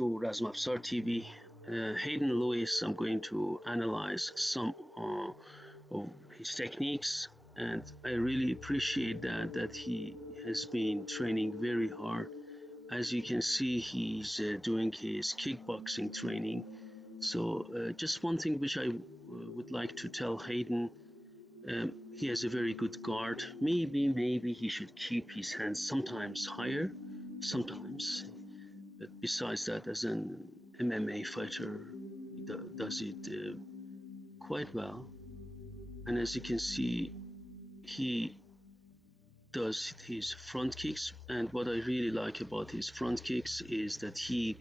to Razmafzar TV. Hayden Lewis, I'm going to analyze some of his techniques, and I really appreciate that he has been training very hard. As you can see, he's doing his kickboxing training. So just one thing which I would like to tell Hayden, he has a very good guard. Maybe he should keep his hands sometimes higher, sometimes. But besides that, as an MMA fighter, he does it quite well. And as you can see, he does his front kicks. And what I really like about his front kicks is that he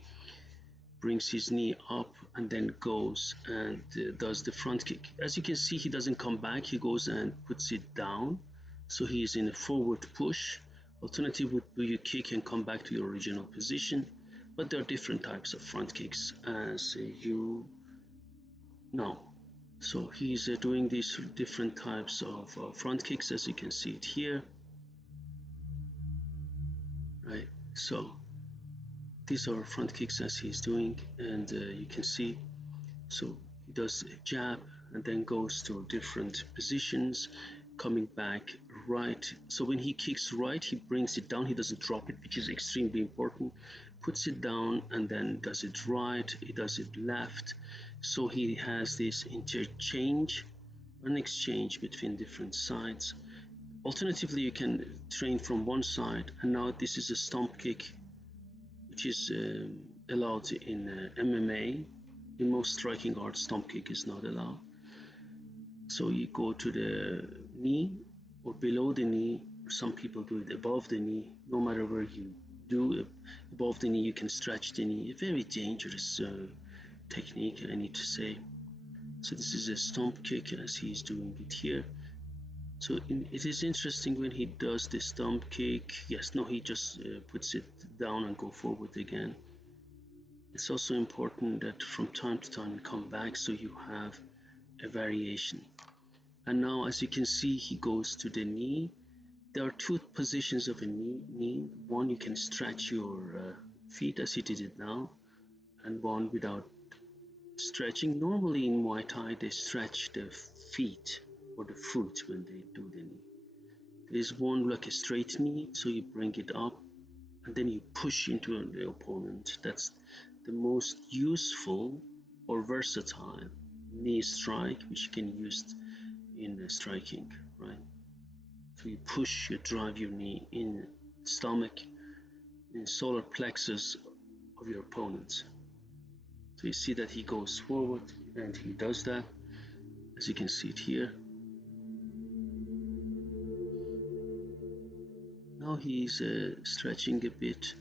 brings his knee up and then goes and does the front kick. As you can see, he doesn't come back. He goes and puts it down. So he is in a forward push. Alternative would be you kick and come back to your original position. But there are different types of front kicks, as you know. So he's doing these different types of front kicks, as you can see it here. Right. So these are front kicks as he's doing, and you can see. So he does a jab and then goes to different positions, coming back right. So when he kicks right, he brings it down. He doesn't drop it, which is extremely important. Puts it down and then does it right. He does it left. So he has this interchange, an exchange between different sides. Alternatively, you can train from one side, and now this is a stomp kick, which is allowed in MMA. In most striking arts, stomp kick is not allowed. So you go to the knee or below the knee, or some people do it above the knee. No matter where you do it, above the knee, you can stretch the knee. A very dangerous technique, I need to say. So this is a stomp kick as he's doing it here. So it is interesting when he does the stomp kick. Yes, no, he just puts it down and go forward again. It's also important that from time to time you come back so you have a variation. And now, as you can see, he goes to the knee. There are two positions of a knee. One, you can stretch your feet as he did it now, and one without stretching. Normally in Muay Thai, they stretch the feet or the foot when they do the knee. There is one like a straight knee, so you bring it up and then you push into the opponent. That's the most useful or versatile knee strike which you can use in striking, right? So you push, you drive your knee in stomach, in solar plexus of your opponent. So you see that he goes forward and he does that, as you can see it here. Now he's stretching a bit.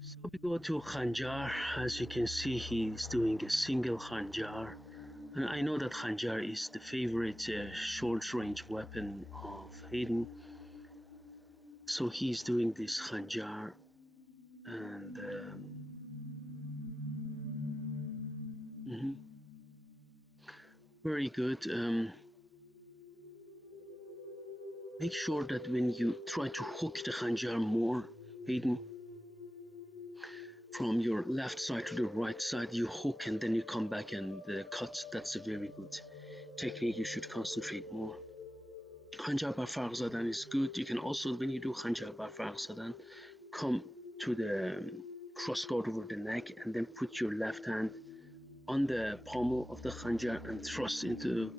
So we go to Khanjar. As you can see, he's doing a single Khanjar. And I know that Khanjar is the favorite short-range weapon of Hayden. So he's doing this Khanjar, and very good. Make sure that when you try to hook the Khanjar more, Hayden, from your left side to the right side, you hook and then you come back and cut. That's a very good technique. You should concentrate more. Khanjar bar farq zadan is good. You can also, when you do Khanjar bar farq zadan, come to the cross guard over the neck and then put your left hand on the pommel of the Khanjar and thrust into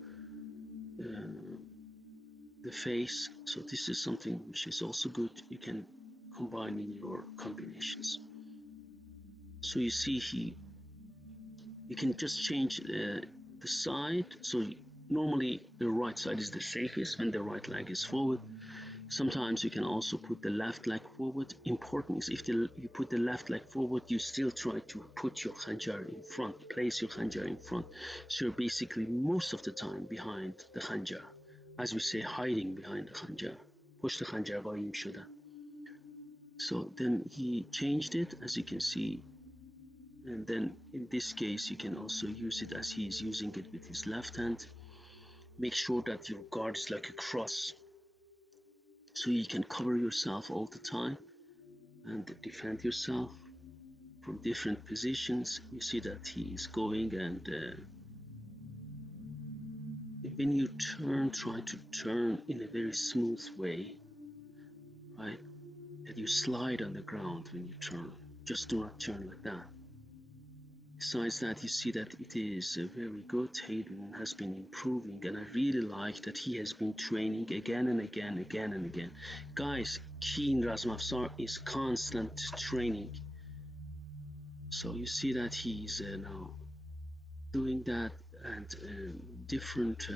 the face. So this is something which is also good. You can combine in your combinations. So you see you can just change the side. So normally the right side is the safest when the right leg is forward. Sometimes you can also put the left leg forward. Important is if you put the left leg forward, you still try to put your Khanjar in front, place your Khanjar in front. So you're basically most of the time behind the Khanjar. As we say, hiding behind the Khanjar. Push the Khanjar قایم شدن. So then he changed it, as you can see. And then in this case, you can also use it as he is using it with his left hand. Make sure that your guard is like a cross, so you can cover yourself all the time. and defend yourself from different positions. You see that he is going, and when you turn, try to turn in a very smooth way, right? That you slide on the ground when you turn. Just do not turn like that. Besides that, you see that it is very good. Hayden has been improving, and I really like that he has been training again and again, again and again. Guys, key in Razmafzar is constant training. So you see that he's now doing that, and different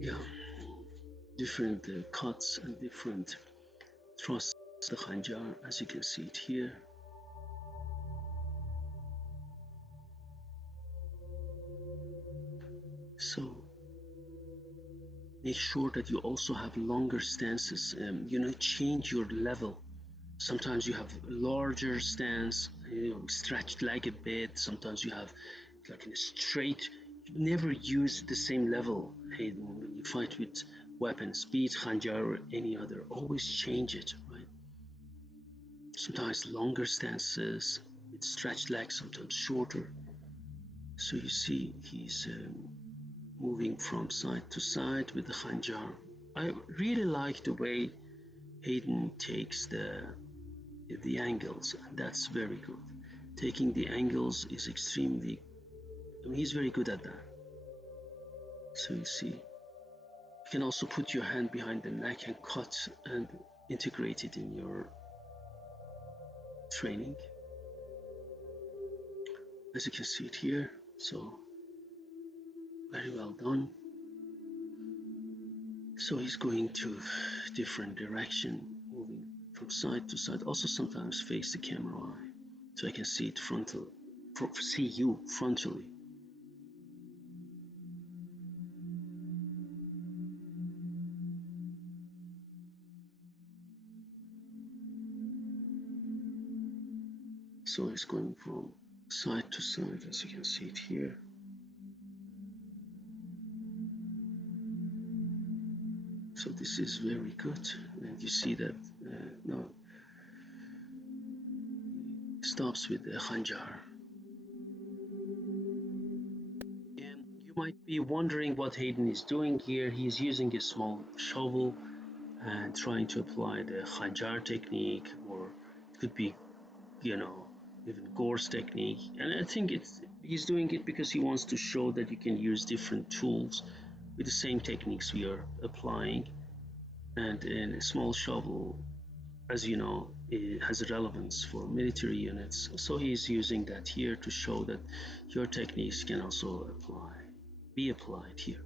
yeah, different cuts and different thrusts the Khanjar, as you can see it here. So make sure that you also have longer stances. Change your level. Sometimes you have larger stance, stretched leg a bit. Sometimes you have like in a straight. You never use the same level, Hayden, when you fight with weapons, be it Khanjar or any other. Always change it, right? Sometimes longer stances with stretched legs, sometimes shorter. So you see he's moving from side to side with the Khanjar. I really like the way Hayden takes the angles, and that's very good. Taking the angles is extremely, he's very good at that. So you see, you can also put your hand behind the neck and cut and integrate it in your training, as you can see it here. So very well done. So he's going to different direction, moving from side to side. Also sometimes face the camera eye, so I can see it see you frontally. So it's going from side to side, as you can see it here. So this is very good, and you see that now stops with the Khanjar. And you might be wondering what Hayden is doing here. He's using a small shovel and trying to apply the Khanjar technique, or it could be, even Gore's technique. And I think he's doing it because he wants to show that you can use different tools with the same techniques we are applying. And in a small shovel, as you know, it has relevance for military units. So he's using that here to show that your techniques can also be applied here.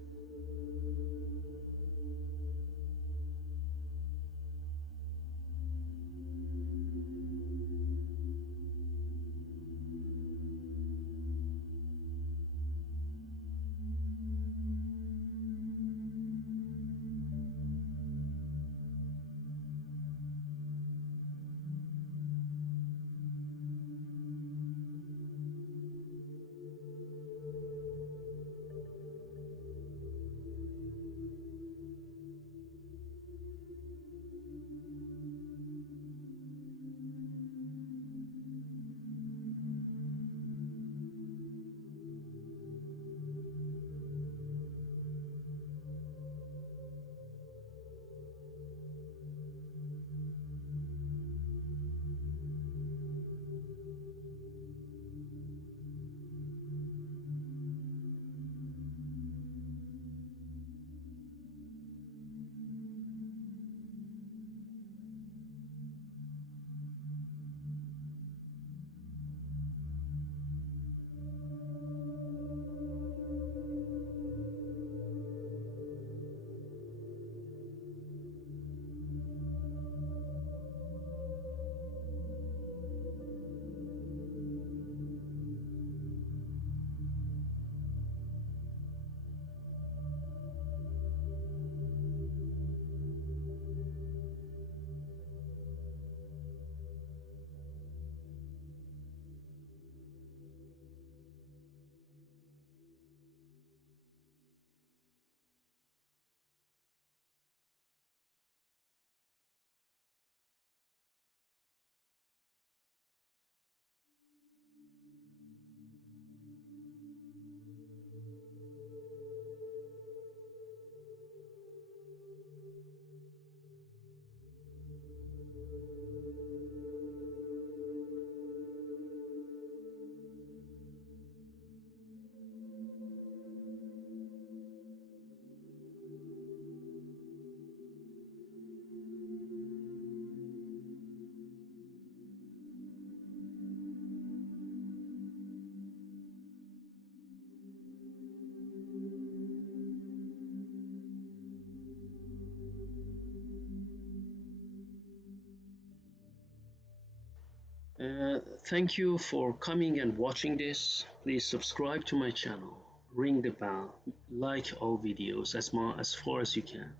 Thank you for coming and watching this. Please subscribe to my channel, ring the bell, like all videos as far as you can,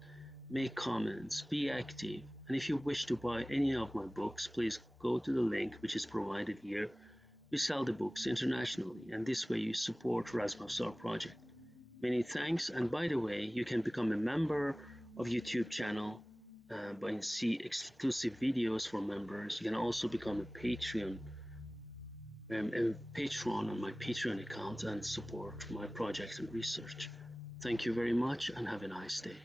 make comments, be active, and if you wish to buy any of my books, please go to the link which is provided here. We sell the books internationally, and this way you support Razmafzar project. Many thanks, and by the way, you can become a member of YouTube channel by see exclusive videos for members. You can also become a patron on my Patreon account and support my project and research. Thank you very much and have a nice day.